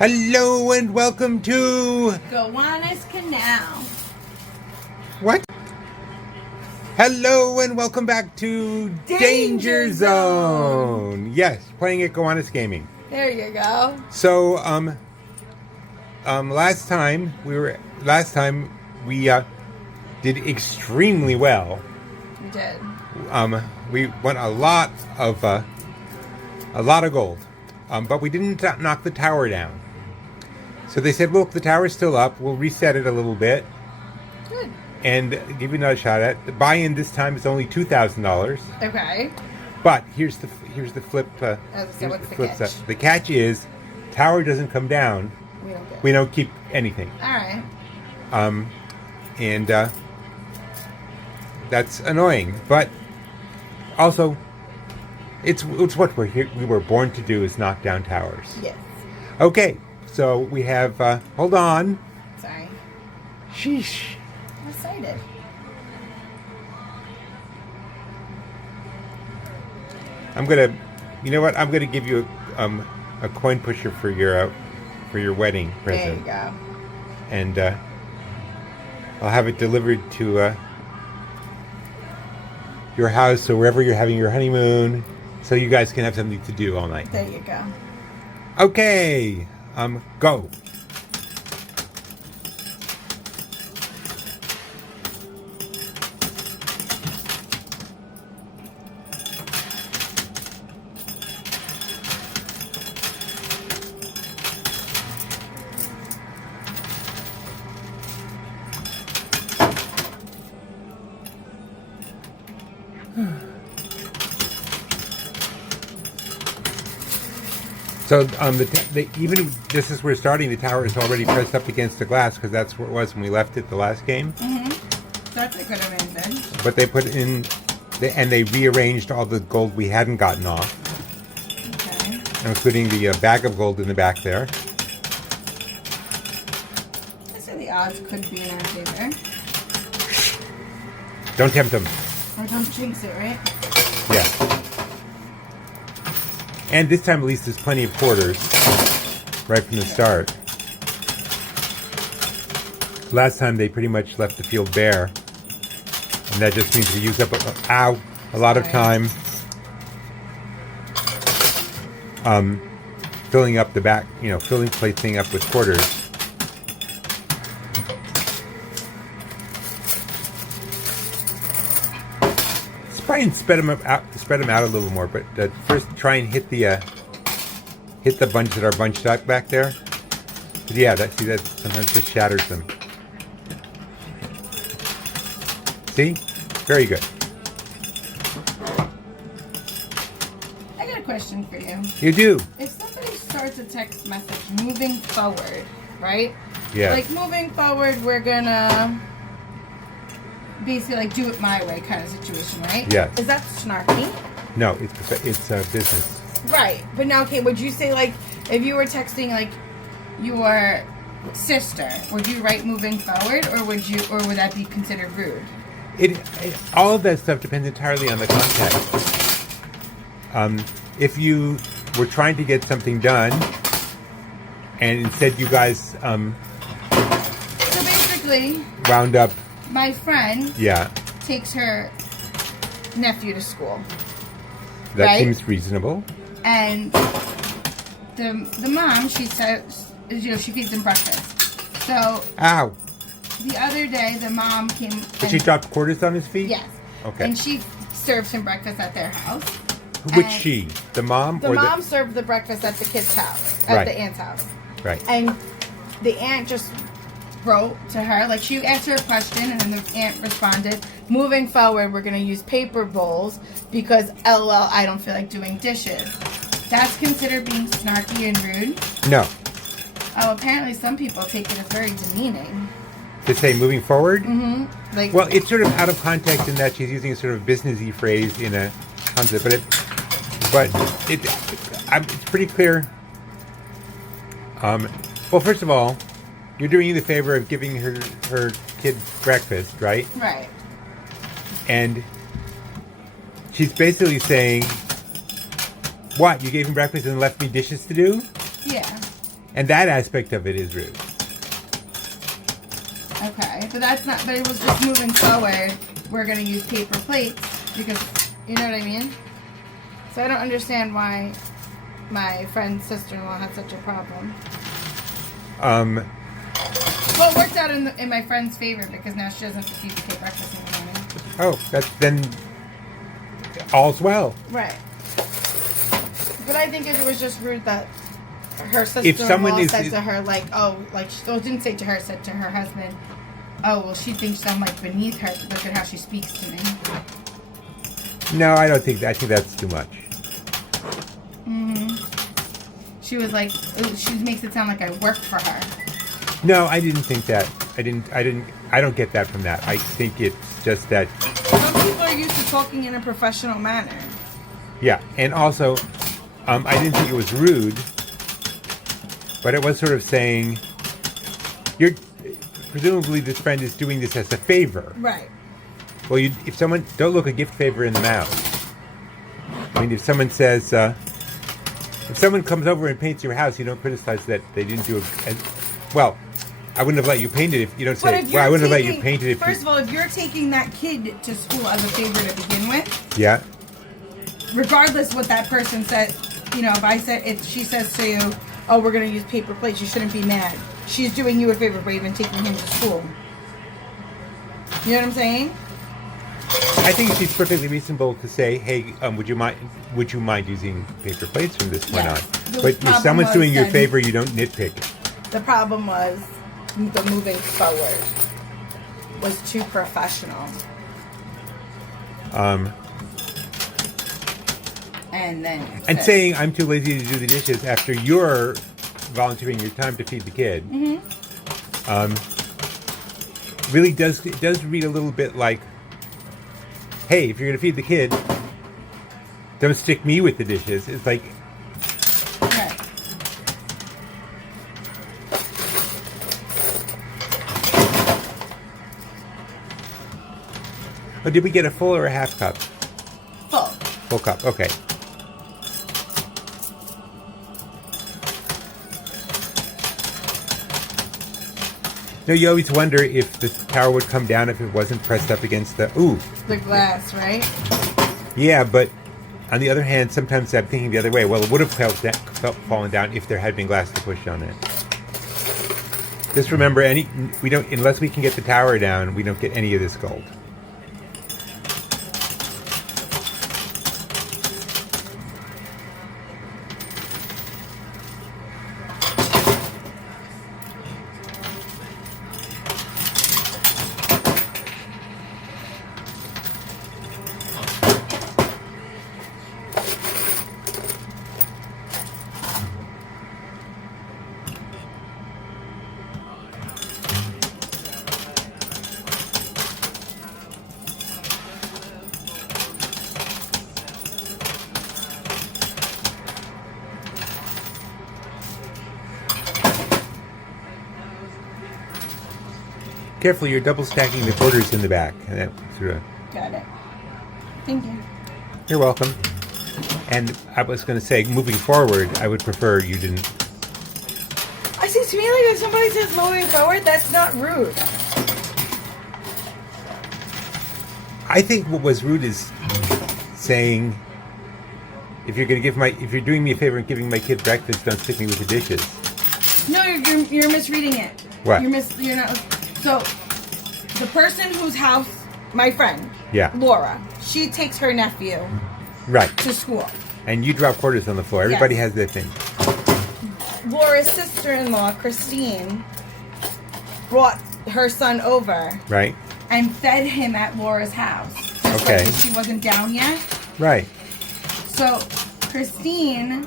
Hello and welcome to Gowanus Canal. what? Hello and welcome back to Danger Zone. Yes, playing at Gowanus Gaming. There you go. So, last time we did extremely well. We did. We won a lot of gold, but we didn't knock the tower down. So they said, look, the tower's still up. We'll reset it a little bit. Good. And give you another shot at it. The buy-in this time is only $2,000. Okay. But here's the flip. So what's the catch? Side. The catch is, tower doesn't come down. We don't keep anything. All right. And that's annoying. But also, it's what we were born to do, is knock down towers. Yes. Okay. So we have, hold on. Sorry. Sheesh. I'm excited. You know what? I'm gonna give you a coin pusher for your wedding present. There you go. And I'll have it delivered to your house or wherever you're having your honeymoon, so you guys can have something to do all night. There you go. Okay. Go. So even just as we're starting, the tower is already pressed up against the glass, because that's where it was when we left it the last game. Mm-hmm. That's a good arrangement. But they put in, and they rearranged all the gold we hadn't gotten off, Okay. including the bag of gold in the back there. I say the odds could be in our favor. Don't tempt them. Or don't jinx it, right? Yeah. And this time, at least, there's plenty of quarters right from the start. Last time, they pretty much left the field bare. And that just means we use up a lot of time filling up the back, placing up with quarters. Try and spread them out a little more, but first try and hit the bunch that are bunched up back there. But yeah, that sometimes just shatters them. See, very good. I got a question for you. You do. If somebody starts a text message moving forward, right? Yeah. Like moving forward, we're gonna basically like do it my way kind of situation, right? Yes. Is that snarky? No, it's business. Right. But now, okay, would you say like if you were texting like your sister, would you write moving forward, or would that be considered rude? All of that stuff depends entirely on the context. If you were trying to get something done, and instead you guys So basically, wound up. my friend Yeah, takes her nephew to school, that right? seems reasonable. And the mom, she says, she feeds him breakfast. So Ow! the other day, the mom came. But she dropped quarters on his feet? Yes. Okay. And she serves him breakfast at their house. Which And she? The mom? The or mom served the breakfast at the kid's house, at Right. the aunt's house. Right. And the aunt just wrote to her, like she asked her a question, and then the aunt responded, moving forward, we're going to use paper bowls because, LOL, I don't feel like doing dishes. That's considered being snarky and rude? No. Oh, apparently some people take it as very demeaning. To say moving forward? Mm-hmm. Like, Well, it's sort of out of context in that she's using a sort of businessy phrase in a concept, but it's pretty clear. Well, first of all, you're doing you the favor of giving her kid breakfast, right? right. And she's basically saying, what, you gave him breakfast and left me dishes to do? Yeah. And that aspect of it is rude. Okay, but that's not. But it was just moving forward. We're gonna use paper plates because you know what I mean. So I don't understand why my friend's sister-in-law had such a problem. Well, it worked out in my friend's favor because now she doesn't have to feed the kid breakfast in the morning. Oh, that's then all's well. Right. But I think it was just rude that her someone sister-in-law is- said to her, like, oh, like, well, didn't say to her, said to her husband, oh, well, she thinks I'm, like, beneath her. Look at how she speaks to me. No, I don't think. I think that's too much. She was like, she makes it sound like I work for her. No, I didn't think that. I don't get that from that. I think it's just that. Some people are used to talking in a professional manner. Yeah, and also, I didn't think it was rude, but it was sort of saying, you're presumably this friend is doing this as a favor. Right. Well, if someone don't look a gift favor in the mouth. I mean, if someone says, if someone comes over and paints your house, you don't criticize that they didn't do it. Well, I wouldn't have let you paint it if you don't say. Well, I wouldn't have let you paint it if. First of all, if you're taking that kid to school as a favor to begin with, Yeah. regardless what that person said, you know, if she says to you, "Oh, we're going to use paper plates," you shouldn't be mad. She's doing you a favor by even taking him to school. You know what I'm saying? I think it's perfectly reasonable to say, "Hey, would you mind using paper plates from this point Yes. on?" The But if problem someone's was doing you a then- favor, you don't nitpick. The problem was the moving forward was too professional. And then And saying I'm too lazy to do the dishes after you're volunteering your time to feed the kid, really does read a little bit like, hey, if you're going to feed the kid, don't stick me with the dishes. It's like, right. oh, did we get a full or a half cup? Full. Full cup. Okay. No, you always wonder if the tower would come down if it wasn't pressed up against the. Ooh. The glass, right? Yeah, but on the other hand, sometimes I'm thinking the other way. Well, it would have fallen down if there had been glass to push on it. Just remember, we don't unless we can get the tower down, we don't get any of this gold. Careful, you're double stacking the quarters in the back. And that sort of. Got it. Thank you. You're welcome. And I was going to say, moving forward, I would prefer you didn't. I see, to me, like if somebody says moving forward, that's not rude. I think what was rude is saying, if you're doing me a favor and giving my kid breakfast, don't stick me with the dishes. No, you're misreading it. What? You're not. So, the person whose house, my friend, Yeah. Laura, she takes her nephew Right. to school. And you drop quarters on the floor. Everybody Yes. has their thing. Laura's sister-in-law, Christine, brought her son over Right? and fed him at Laura's house. Just Okay. like she wasn't down yet. Right. So Christine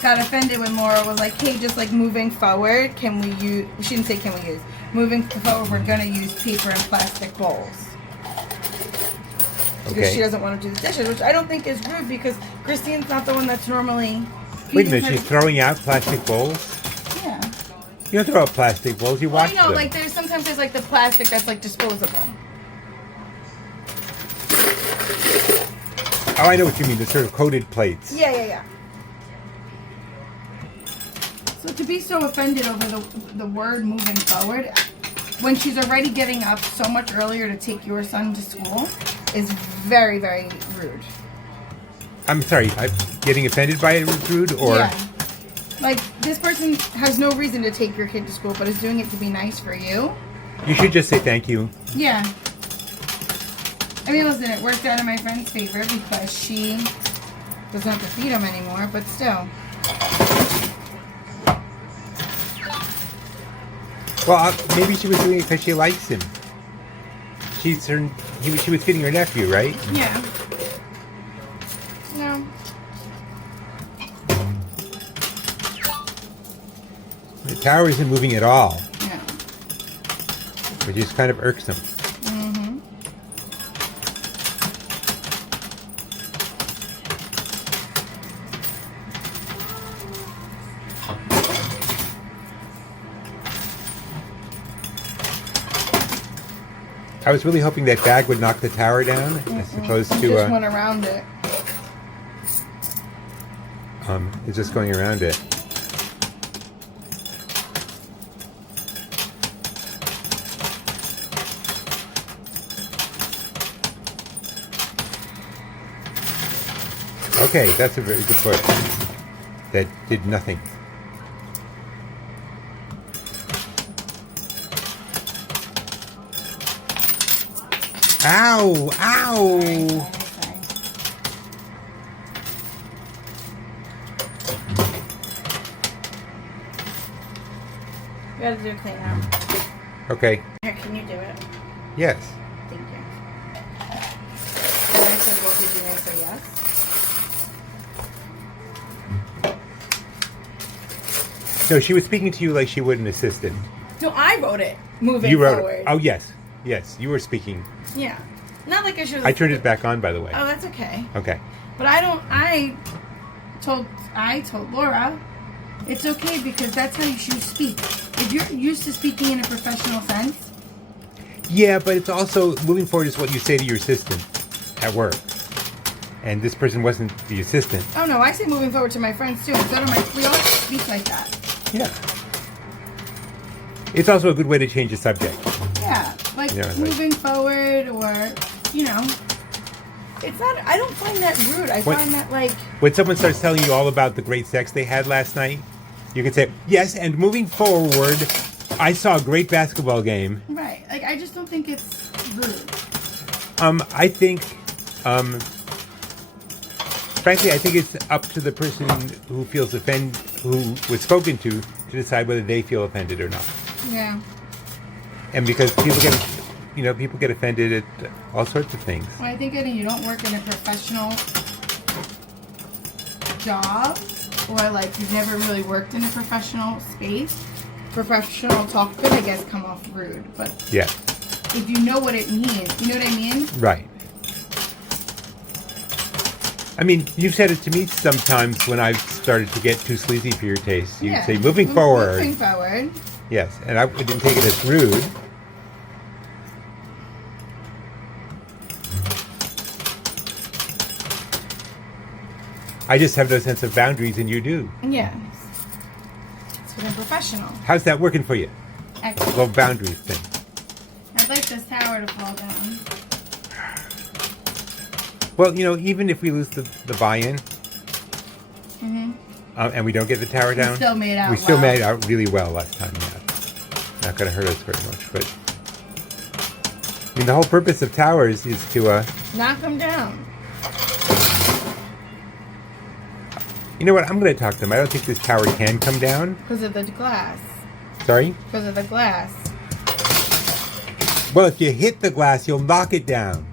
got offended when Laura was like, hey, just like moving forward, can we use, she didn't say can we use, moving forward, we're going to use paper and plastic bowls. Because she Okay. doesn't want to do the dishes, which I don't think is rude because Christine's not the one that's normally Wait a feeding minute, her- she's throwing out plastic bowls? Yeah. You don't throw out plastic bowls, you Well, wash you know, them. like sometimes there's like the plastic that's like disposable. Oh, I know what you mean, the sort of coated plates. Yeah. So to be so offended over the word moving forward, when she's already getting up so much earlier to take your son to school, is very, very rude. I'm sorry, I'm getting offended by it was rude, or Yeah. Like, this person has no reason to take your kid to school, but is doing it to be nice for you. you should just say thank you. Yeah. I mean, listen, it worked out in my friend's favor because she doesn't have to feed him anymore, but still. Well, maybe she was doing it because she likes him. She was feeding her nephew, right? Yeah. No. The tower isn't moving at all, No. which is kind of irksome. Mm-hmm. I was really hoping that bag would knock the tower down, as opposed Just to went around it. it's just going around it. Okay, that's a very good point. That did nothing. Ow! Ow! Sorry. We gotta do a clean out. Okay. Here, can you do it? Yes. Thank you. And I said, well, did you answer yes? No, she was speaking to you like she would an assistant. No, I wrote it. Moving You wrote forward. it. Oh, yes. Yes, you were speaking. Yeah. Not like I should have. I turned it back on, by the way. Oh, that's okay. Okay. But I told Laura, it's okay because that's how you should speak. If you're used to speaking in a professional sense. Yeah, but it's also, moving forward is what you say to your assistant at work. And this person wasn't the assistant. Oh no, I say moving forward to my friends too. We all speak like that. Yeah. It's also a good way to change the subject. Yeah, like Yeah, like- moving forward, or it's not. I don't find that rude. I What- find that like When someone starts telling you all about the great sex they had last night, you can say, yes, and moving forward, I saw a great basketball game. right. Like I just don't think it's rude. I think, frankly, I think it's up to the person who feels offended, who was spoken to decide whether they feel offended or not. Yeah. And because people get offended at all sorts of things. Well, I think you don't work in a professional job, or like you've never really worked in a professional space. Professional talk could, I guess, come off rude, but Yeah, if you know what it means, you know what I mean? right. I mean, you've said it to me sometimes when I've started to get too sleazy for your taste. You say, moving forward. Moving forward. Yes, and I didn't take it as rude. I just have no sense of boundaries, and you do. Yeah. It's been professional. How's that working for you? Excellent. Well, boundaries thing. I'd like this tower to fall down. Well, even if we lose the buy-in, and we don't get the tower down, still made out We still well. made out really well last time. Yeah, not going to hurt us very much, but I mean, the whole purpose of towers is to. Knock them down. You know what? I'm going to talk to them. I don't think this tower can come down. Because of the glass. Sorry. Because of the glass. Well, if you hit the glass, you'll knock it down.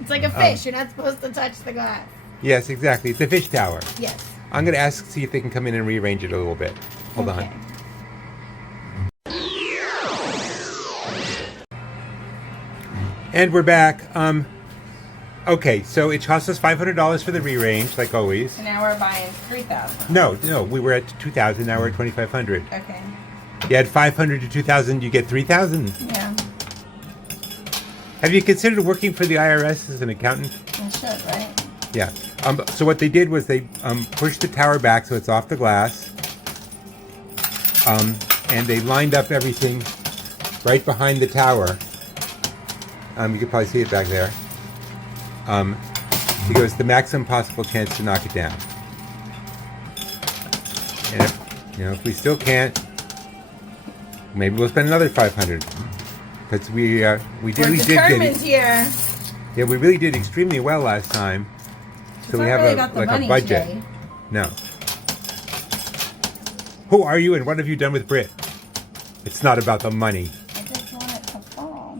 It's like a fish. You're not supposed to touch the glass. Yes, exactly. It's a fish tower. Yes. I'm going to see if they can come in and rearrange it a little bit. Hold Okay. on. And we're back. Okay, so it cost us $500 for the rearrange, like always. And now we're buying 3,000. No, we were at 2,000. Now we're at 2,500. Okay. You had 500 to 2,000. You get 3,000. Yeah. Have you considered working for the IRS as an accountant? I should, right? Yeah. So what they did was they pushed the tower back so it's off the glass, And they lined up everything right behind the tower. You can probably see it back there. He goes, the maximum possible chance to knock it down. And if we still can't, maybe we'll spend another 500. Because we We're determined here. Yeah, we really did extremely well last time. So we have a budget. Today. No. Who are you and what have you done with Brit? It's not about the money. I just want it to fall.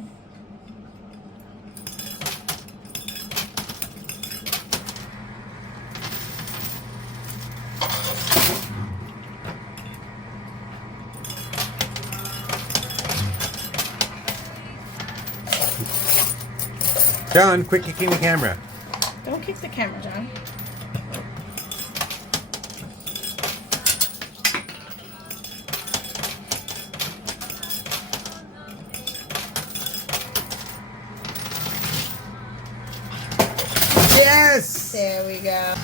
John, quit kicking the camera. Don't kick the camera, John. Yes! There we go.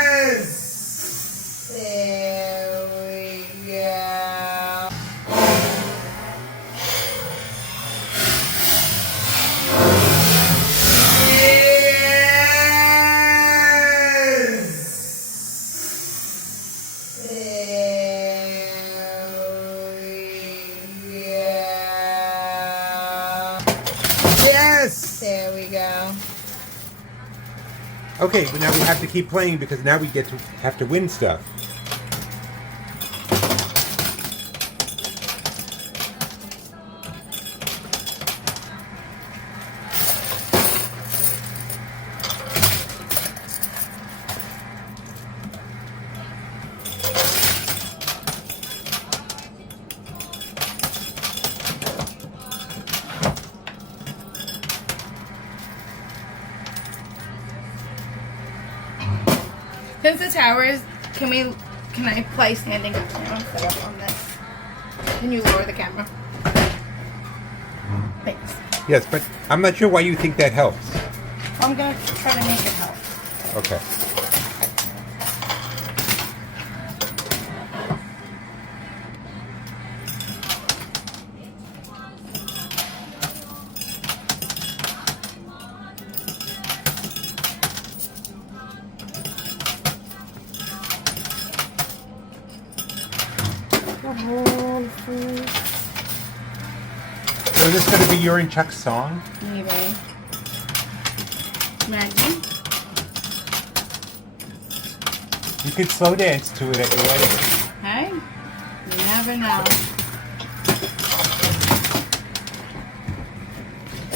Yes! There we go. Yes! There we go. Okay, but now we have to keep playing because now we have to win stuff. Since the tower is, can I play standing up now instead of on this? Can you lower the camera? Thanks. Yes, but I'm not sure why you think that helps. I'm gonna try to make it help. Okay. So is this going to be your and Chuck's song? Maybe. Imagine. You could slow dance to it at your wedding. Hey, you never know.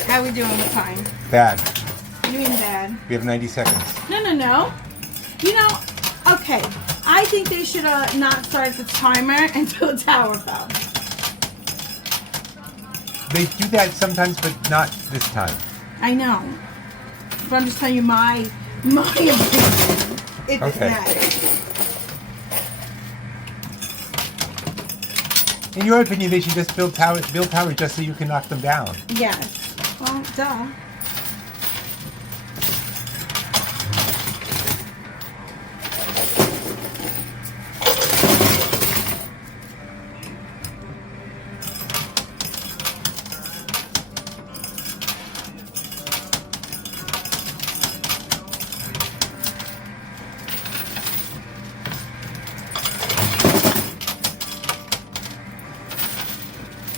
How we doing with time? Bad. What do you mean bad? We have 90 seconds. No. You know, okay. I think they should not start the timer until the tower fell. They do that sometimes, but not this time. I know. But I'm just telling you my opinion. If Okay. it matters. In your opinion, they should just build towers just so you can knock them down. Yes. Well, duh.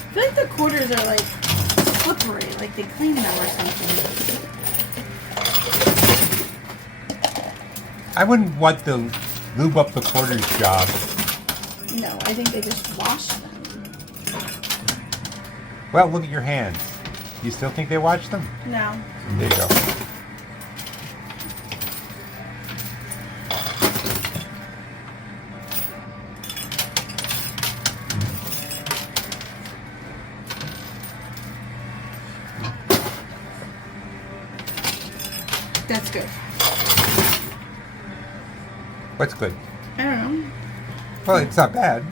I feel like the quarters are like slippery, like they clean them or something. I wouldn't want the lube up the quarters job. No, I think they just wash them. Well, look at your hands. You still think they watch them? No. There you go. That's good. What's good? I don't know. Well, it's not bad.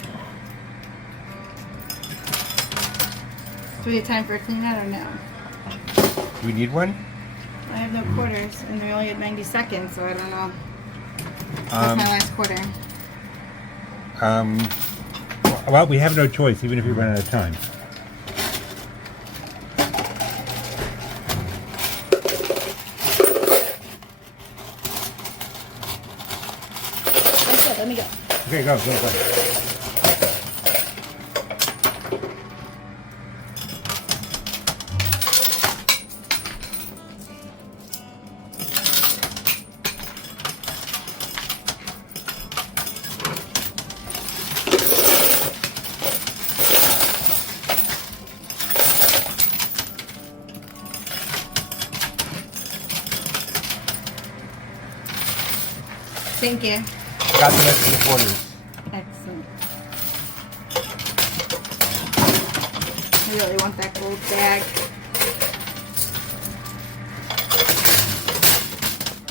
Do we have time for a clean out or no? Do we need one? I have no quarters and we only had 90 seconds, so I don't know. That's my last quarter. Well, we have no choice, even if we run out of time. That's it. Let me go. Okay, go. Thank you. Got the rest of the quarters. Excellent. I really want that gold bag.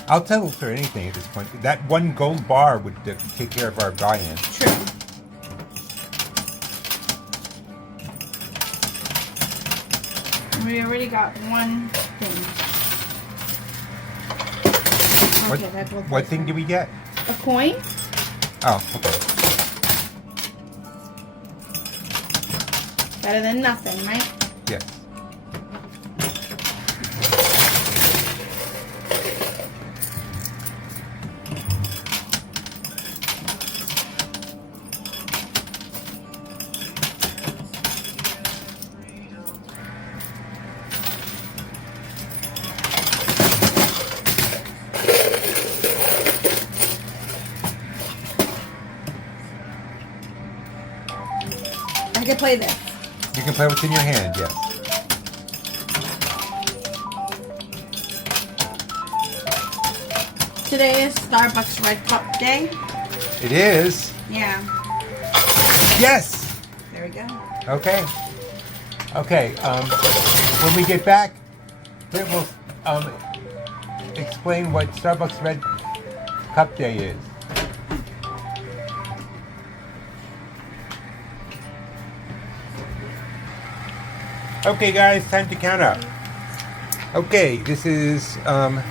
I'll tell for anything at this point. That one gold bar would take care of our buy-in. True. We already got one thing. Okay, that gold What thing did we get? A coin? Oh, okay. Better than nothing, right? Yes. I can play this. You can play what's in your hand, yes. Today is Starbucks Red Cup Day. It is. Yeah. Yes! There we go. Okay. Okay, when we get back, Britt will explain what Starbucks Red Cup Day is. Okay, guys, time to count up. Okay, this is 1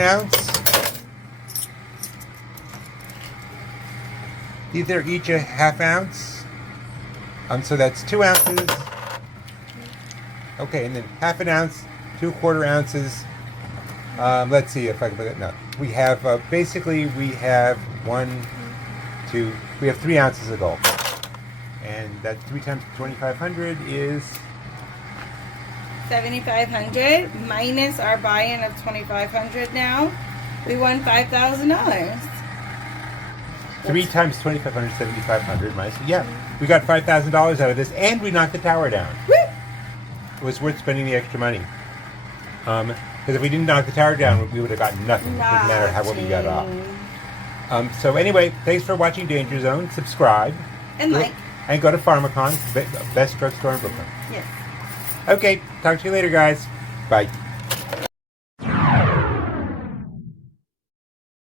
ounce. These are each a half ounce. So that's 2 ounces. Okay, and then half an ounce, 2/4 ounces. Let's see if I can look at no. We have basically we have 3 ounces of gold, and that's 3 times 2,500 is 7,500 minus our buy-in of 2,500 now. We won $5,000. 3 times 2,500, 7,500 minus. Yeah, we got $5,000 out of this, and we knocked the tower down. Woo! It was worth spending the extra money. Because if we didn't knock the tower down, we would have gotten nothing. It didn't matter what we got off. So anyway, thanks for watching Danger Zone. Subscribe. And like. And go to Pharmacon, best drugstore in Brooklyn. Yes. Okay, talk to you later, guys. Bye.